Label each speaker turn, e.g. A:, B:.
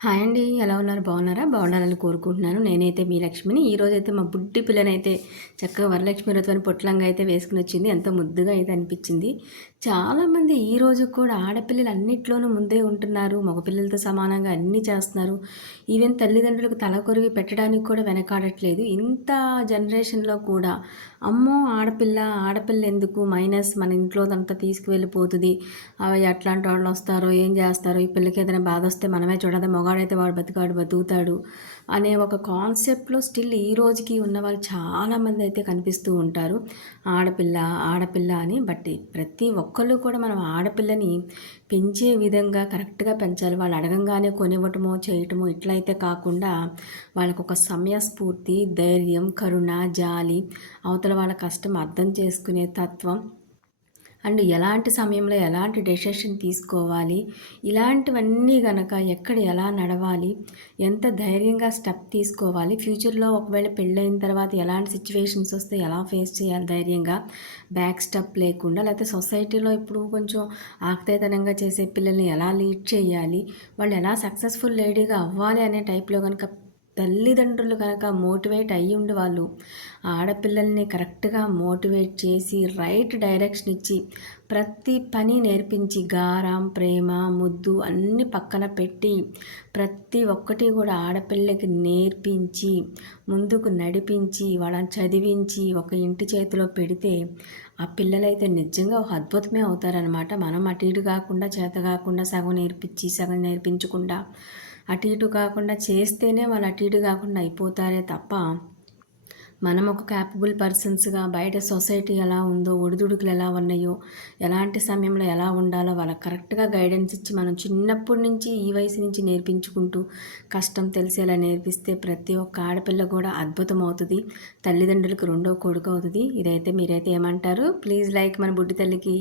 A: Hi అండి. ఎలా ఉన్నారు? బాగున్నారా? బాగుండాలని కోరుకుంటున్నాను. నేనైతే మీ లక్ష్మిని. ఈరోజైతే మా బుడ్డి పిల్లనైతే చక్కగా వరలక్ష్మి వ్రతం పొట్లంగా అయితే వేసుకుని వచ్చింది. ఎంతో ముద్దుగా అయితే అనిపించింది. చాలామంది ఈ రోజు కూడా ఆడపిల్లలు అన్నిట్లోనూ ముందే ఉంటున్నారు. మగపిల్లలతో సమానంగా అన్నీ చేస్తున్నారు. ఈవెన్ తల్లిదండ్రులకు తలకొరివి పెట్టడానికి కూడా వెనకాడట్లేదు. ఇంత జనరేషన్లో కూడా అమ్మో ఆడపిల్ల ఆడపిల్ల ఎందుకు? మైనస్ మన ఇంట్లో అంతా తీసుకువెళ్ళిపోతుంది. అవి ఎట్లాంటి వాళ్ళు వస్తారో ఏం చేస్తారో? ఈ పిల్లకి ఏదైనా బాధ వస్తే మనమే చూడదు? మగాడైతే వాడు బతికాడు బతుకుతాడు అనే ఒక కాన్సెప్ట్లో స్టిల్ ఈ రోజుకి ఉన్న వాళ్ళు చాలామంది అయితే కనిపిస్తూ ఉంటారు. ఆడపిల్ల ఆడపిల్ల అని. బట్టి ప్రతి ఒక్కళ్ళు కూడా మనం ఆడపిల్లని పెంచే విధంగా కరెక్ట్గా పెంచాలి. వాళ్ళు అడగంగానే కొనివ్వటమో చేయటమో ఇట్లయితే కాకుండా వాళ్ళకు ఒక సమయస్ఫూర్తి ధైర్యం కరుణ జాలి అవతల వాళ్ళ కష్టం అర్థం చేసుకునే తత్వం అండ్ ఎలాంటి సమయంలో ఎలాంటి డెసిషన్ తీసుకోవాలి ఇలాంటివన్నీ గనక ఎక్కడ ఎలా నడవాలి ఎంత ధైర్యంగా స్టెప్ తీసుకోవాలి ఫ్యూచర్లో ఒకవేళ పెళ్ళైన తర్వాత ఎలాంటి సిచ్యువేషన్స్ వస్తే ఎలా ఫేస్ చేయాలి ధైర్యంగా బ్యాక్ స్టెప్ లేకుండా లేకపోతే సొసైటీలో ఇప్పుడు కొంచెం ఆక్తేతనంగా చేసే పిల్లల్ని ఎలా లీడ్ చేయాలి వాళ్ళు ఎలా సక్సెస్ఫుల్ లేడీగా అవ్వాలి అనే టైప్లో కనుక తల్లిదండ్రులు కనుక మోటివేట్ అయ్యి ఉండి వాళ్ళు ఆడపిల్లల్ని కరెక్ట్గా మోటివేట్ చేసి రైట్ డైరెక్షన్ ఇచ్చి ప్రతి పని నేర్పించి గారం ప్రేమ ముద్దు అన్ని పక్కన పెట్టి ప్రతి ఒక్కటి కూడా ఆడపిల్లకి నేర్పించి ముందుకు నడిపించి వాళ్ళని చదివించి ఒక ఇంటి చేతిలో పెడితే ఆ పిల్లలైతే నిజంగా ఒక అద్భుతమే అవుతారనమాట మనం అటు ఇటు కాకుండా చేత కాకుండా సగం నేర్పించి సగం నేర్పించకుండా. అటు ఇటు కాకుండా చేస్తేనే వాళ్ళు అటు ఇటు కాకుండా అయిపోతారే తప్ప మనం ఒక క్యాపబుల్ పర్సన్స్గా బయట సొసైటీ ఎలా ఉందో ఒడిదుడుకులు ఎలా ఉన్నాయో ఎలాంటి సమయంలో ఎలా ఉండాలో వాళ్ళకి కరెక్ట్గా గైడెన్స్ ఇచ్చి మనం చిన్నప్పటి నుంచి ఈ వయసు నుంచి నేర్పించుకుంటూ కష్టం తెలిసేలా నేర్పిస్తే ప్రతి ఒక్క ఆడపిల్ల కూడా అద్భుతం అవుతుంది. తల్లిదండ్రులకు రెండో కొడుకు అవుతుంది. ఇదైతే మీరైతే ఏమంటారు? ప్లీజ్ లైక్ మన బుడ్డి తల్లికి.